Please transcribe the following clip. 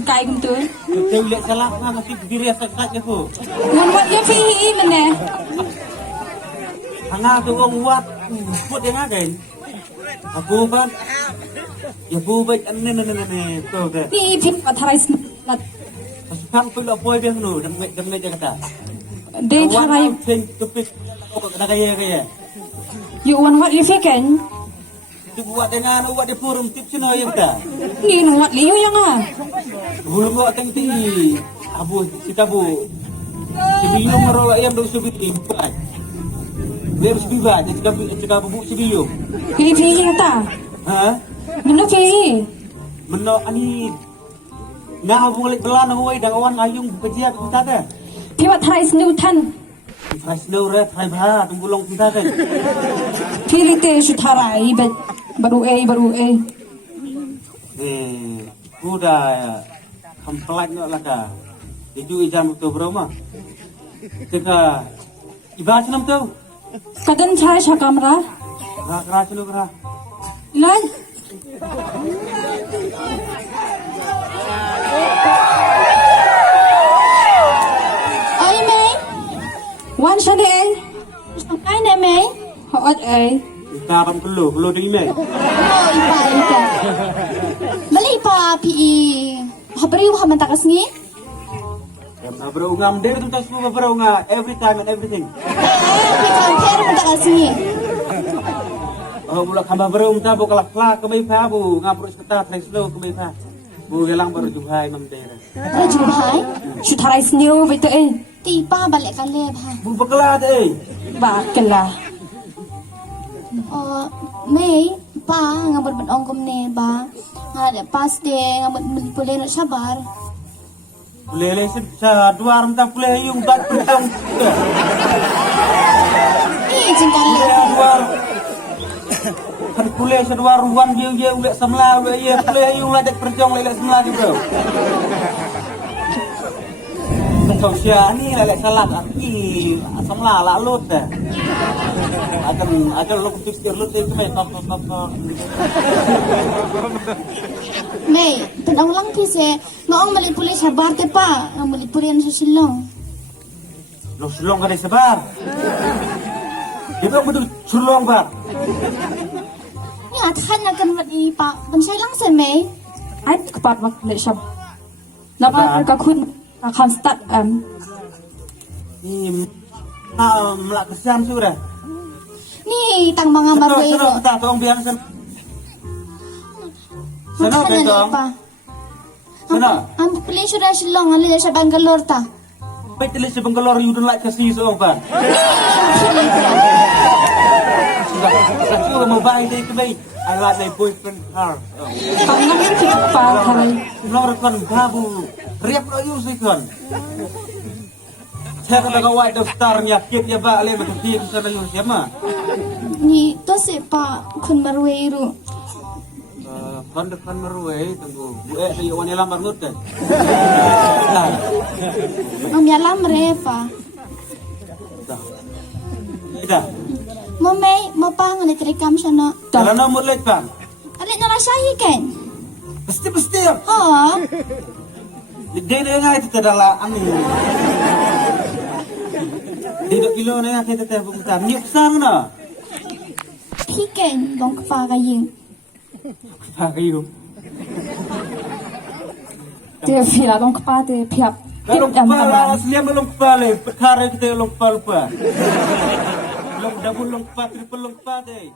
cay cũng tươi. Tôi lệ salah ngang kasih diri sakit aku. Ngon wat ya phi mana? Hanga tu orang buat yang ada. Aku kan, ya baik ane tu deh. Ni phi wat tharai snat. Sekarang perlu apa dia nu, demi jaga tak. De tharai. Tupik, nak kaya. You wan wat ya phi kan? Tu buat dengan buat di forum tip sino yang tak. Ni nu wat liu yang ah. Hulung kau tinggi, abu kita bu. Sebelum merolak yang dulu sebelum buat. Dia sebibah, jika bubuk sebelum. Phi yang ta. Ha? Mino phi. Meno ani. Nah abung lek belan huai dah kawan ayung kerja kita dah. Phi wat tharai snu than. Fasno re thai bha tumbulong kita dah. Phi li te su tharai baru e. Udah komplek nak lah dah. Itu ijam tu berapa? Teka ibarat nam tu. Kadan chai sha kamera. Keras lu keras. Lan. Ai mày. Wan sha de. Ai nè mày. Họ ai. Kita akan perlu di email. Oh, ipa. Mali pa pi. Habari wa mantakas ni? Bro ngam der tu tas semua bro ngam every time and everything. Pi compare mantakas ni. Oh bulan kamba bro umta bu kalak kelak kemai pa bu ngam perus kita translo kemai pa. Bu gelang baru jumpai ngam der. Rajumhai. Su tharai snu ve te e. Ti pa balik ka leb ha. Bu bekala deh. Ba kala. Oh, May pa ngabot ong kom ne ba. Ada pas de ngabot pulih nak sabar. Boleh sa dua rentang boleh yung tak pertang. Ni jengkal Dua kan boleh sa dua ruan dia ulek semla ye boleh yung ladek perjong lelek semla juga. Kau sia ni lelek salah aki semla la lut dah. Akan lu pikir lu itu mai top. May, tadang lang kasi noong mali pulih sabar te pa, ang mali pulih sa silong. Lu sulong kada sabar. Itu betul sulong bar. Ni athan na kan wat ipa, bansay lang sa May. Ai kapat mak le shab. Nama ka kun ka start Ni melak kesam sudah. Ni tang mga marway Sana kita tolong biang sana. Sana Sana tolong. pa. Sana. Ang pulih sa silong, alin sa Bangalore ta. Baik tulis sa Bangalore you don't like kasi so ba. Sudah mau baik deh ke baik. I like my boyfriend car. Kang nang phi pa tharai. Nomor kan babu. Riap lo you sih kan. Saya kata kau white daftarnya kit ya ba le betul dia sana you siapa? Ni to si pa kun marway ru. Kan depan meruai tunggu. Bu saya wani lambar nut deh. Ang yalam re pa. Dah. Mo May, mo pa nga nitrikam siya na. Kalau nomor lek bang. Alin na rasahi ken? Pasti ya. Ha? Dia nga itu adalah angin. Dia kilo na kita teh bukan. Niuk sang na. Hiken, dong ka kaying. Kayu. Te phi la dong pa te phiap. Kalau kepala aslinya belum kepala, perkara kita belum kepala. Belum double belum kepala, triple belum kepala deh.